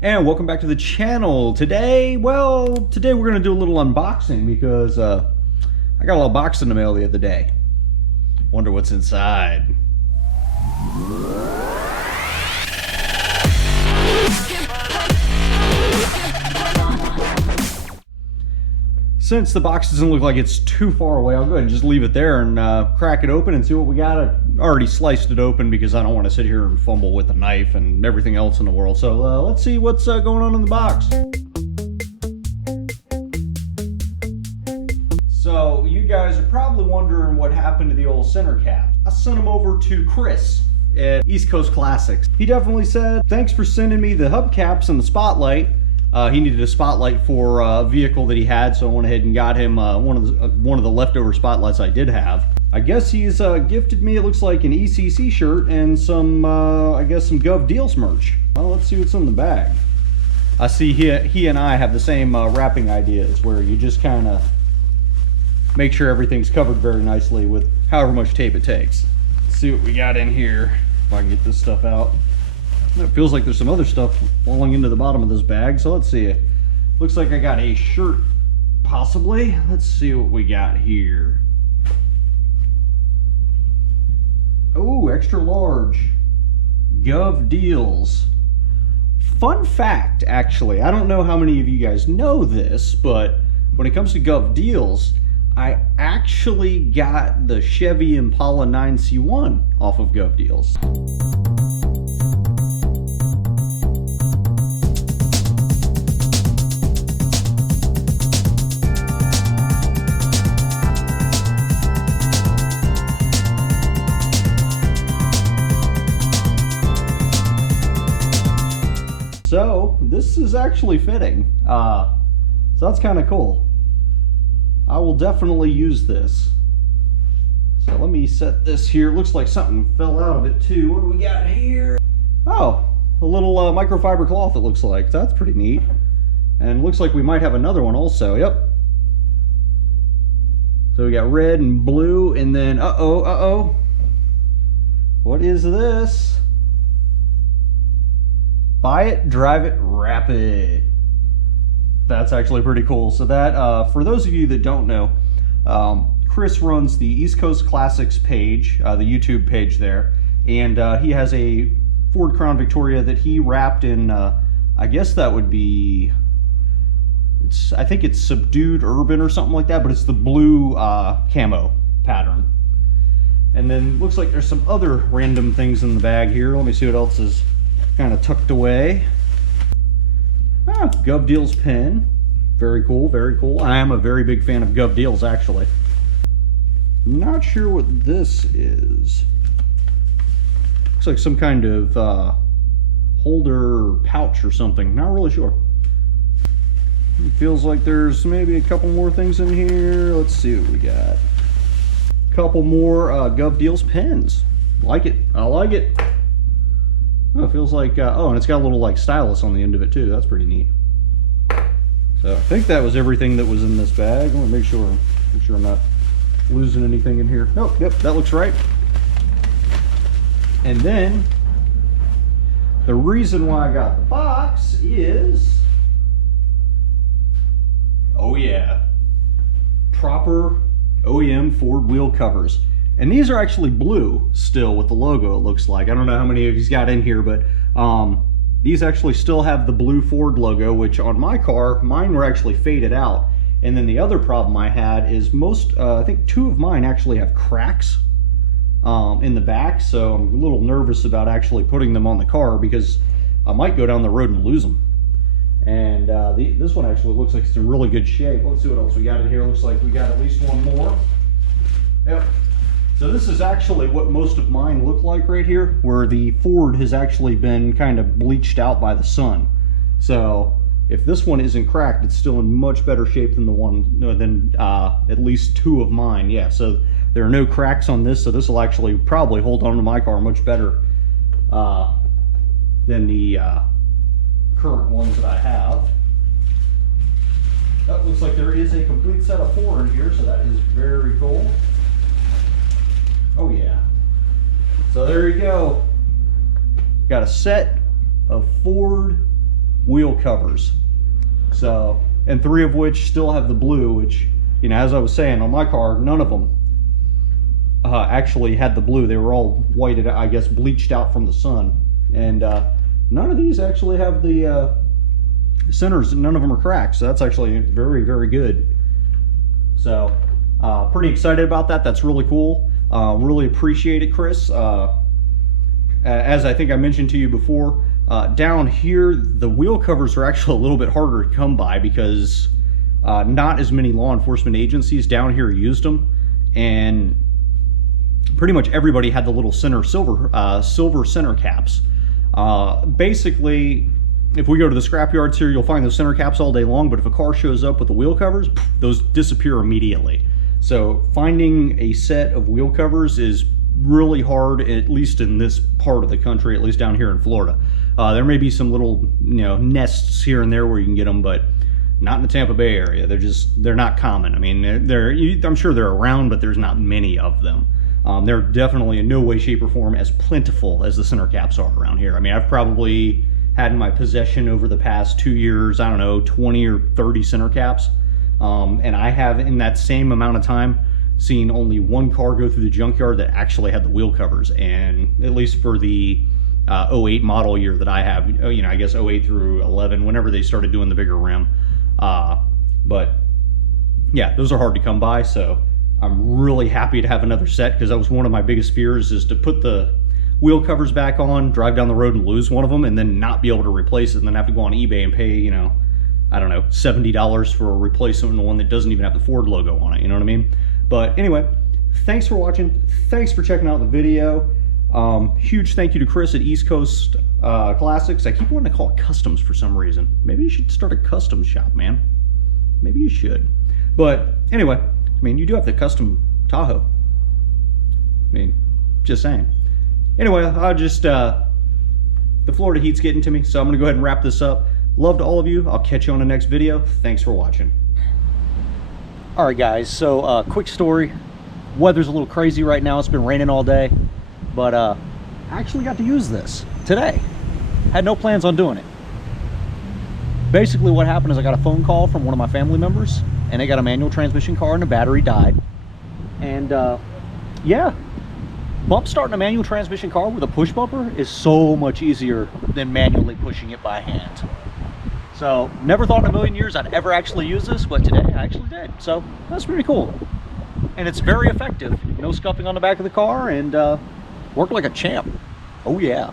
And welcome back to the channel. Today we're gonna do a little unboxing because I got a little box in the mail the other day. Wonder what's inside. Since the box doesn't look like it's too far away, I'll go ahead and just leave it there and crack it open and see what we got. I already sliced it open because I don't want to sit here and fumble with a knife and everything else in the world. So let's see what's going on in the box. So you guys are probably wondering what happened to the old center cap. I sent them over to Chris at East Coast Classics. He definitely said, thanks for sending me the hubcaps and the spotlight. He needed a spotlight for a vehicle that he had, so I went ahead and got him one of the leftover spotlights I did have. I guess he's gifted me, it looks like, an ECC shirt and some, I guess, some Gov Deals merch. Well, let's see what's in the bag. I see he and I have the same wrapping ideas, where you just kind of make sure everything's covered very nicely with however much tape it takes. Let's see what we got in here, if I can get this stuff out. It feels like there's some other stuff falling into the bottom of this bag, so let's see. Looks like I got a shirt, possibly. Let's see what we got here. Oh, extra large. Gov Deals. Fun fact, actually, I don't know how many of you guys know this, but when it comes to Gov Deals, I actually got the Chevy Impala 9C1 off of Gov Deals. So this is actually fitting, so that's kind of cool. I will definitely use this. So let me set this here. Looks like something fell out of it too. What do we got here? Oh, a little microfiber cloth, it looks like. That's pretty neat. And looks like we might have another one also. Yep. So we got red and blue, and then what is this? Buy it, drive it, wrap it. That's actually pretty cool. So that, for those of you that don't know, Chris runs the East Coast Classics page, the YouTube page there, and he has a Ford Crown Victoria that he wrapped in, I guess that would be, I think it's subdued urban or something like that, but it's the blue camo pattern. And then looks like there's some other random things in the bag here. Let me see what else is kind of tucked away. Gov Deals pen. Very cool, very cool. I am a very big fan of Gov Deals, actually. Not sure what this is. Looks like some kind of holder or pouch or something. Not really sure. It feels like there's maybe a couple more things in here. Let's see what we got. A couple more Gov Deals pens. Like it. I like it. Oh, it feels like, oh, and it's got a little like stylus on the end of it too. That's pretty neat. So I think that was everything that was in this bag. I want to make sure I'm not losing anything in here. Nope, yep, that looks right. And then the reason why I got the box is, oh yeah, proper OEM Ford wheel covers. And these are actually blue still with the logo, it looks like. I don't know how many of you's got in here, but these actually still have the blue Ford logo, which on my car, mine were actually faded out. And then the other problem I had is I think two of mine actually have cracks in the back, so I'm a little nervous about actually putting them on the car because I might go down the road and lose them. And this one actually looks like it's in really good shape. Let's see what else we got in here. Looks like we got at least one more. Yep. So this is actually what most of mine look like right here, where the Ford has actually been kind of bleached out by the sun. So if this one isn't cracked, it's still in much better shape than the one, than at least two of mine. Yeah, so there are no cracks on this, so this will actually probably hold on to my car much better than the current ones that I have. That looks like there is a complete set of 4 in here, so that is very cool. Oh yeah. So there you go. Got a set of Ford wheel covers. So, and 3 of which still have the blue, which, you know, as I was saying, on my car, none of them actually had the blue. They were all whited, I guess, bleached out from the sun. And none of these actually have the centers, none of them are cracked. So that's actually very, very good. So pretty excited about that. That's really cool. Really appreciate it, Chris. As I think I mentioned to you before, down here, the wheel covers are actually a little bit harder to come by because not as many law enforcement agencies down here used them, and pretty much everybody had the little silver center caps. Basically, if we go to the scrap yards here, you'll find those center caps all day long, but if a car shows up with the wheel covers, those disappear immediately. So finding a set of wheel covers is really hard, at least in this part of the country, at least down here in Florida. There may be some little, you know, nests here and there where you can get them, but not in the Tampa Bay area. They're not common. I mean, I'm sure they're around, but there's not many of them. They're definitely in no way, shape, or form as plentiful as the center caps are around here. I mean, I've probably had in my possession over the past 2 years, I don't know, 20 or 30 center caps. And I have, in that same amount of time, seen only 1 car go through the junkyard that actually had the wheel covers. And at least for the 08 model year that I have, you know, I guess 08 through 11, whenever they started doing the bigger rim. But yeah, those are hard to come by. So I'm really happy to have another set, because that was one of my biggest fears, is to put the wheel covers back on, drive down the road and lose one of them, and then not be able to replace it, and then have to go on eBay and pay, you know, I don't know, $70 for a replacement, the one that doesn't even have the Ford logo on it, you know what I mean? But anyway, thanks for watching. Thanks for checking out the video. Huge thank you to Chris at East Coast Classics. I keep wanting to call it Customs for some reason. Maybe you should start a custom shop, man. Maybe you should. But anyway, I mean, you do have the custom Tahoe. I mean, just saying. Anyway, the Florida heat's getting to me, so I'm gonna go ahead and wrap this up. Love to all of you. I'll catch you on the next video. Thanks for watching. All right, guys, so quick story. Weather's a little crazy right now. It's been raining all day, but I actually got to use this today. Had no plans on doing it. Basically what happened is I got a phone call from one of my family members, and they got a manual transmission car and the battery died. And yeah, bump starting a manual transmission car with a push bumper is so much easier than manually pushing it by hand. So never thought in a million years I'd ever actually use this, but today I actually did. So that's pretty cool. And it's very effective. No scuffing on the back of the car, and worked like a champ. Oh yeah.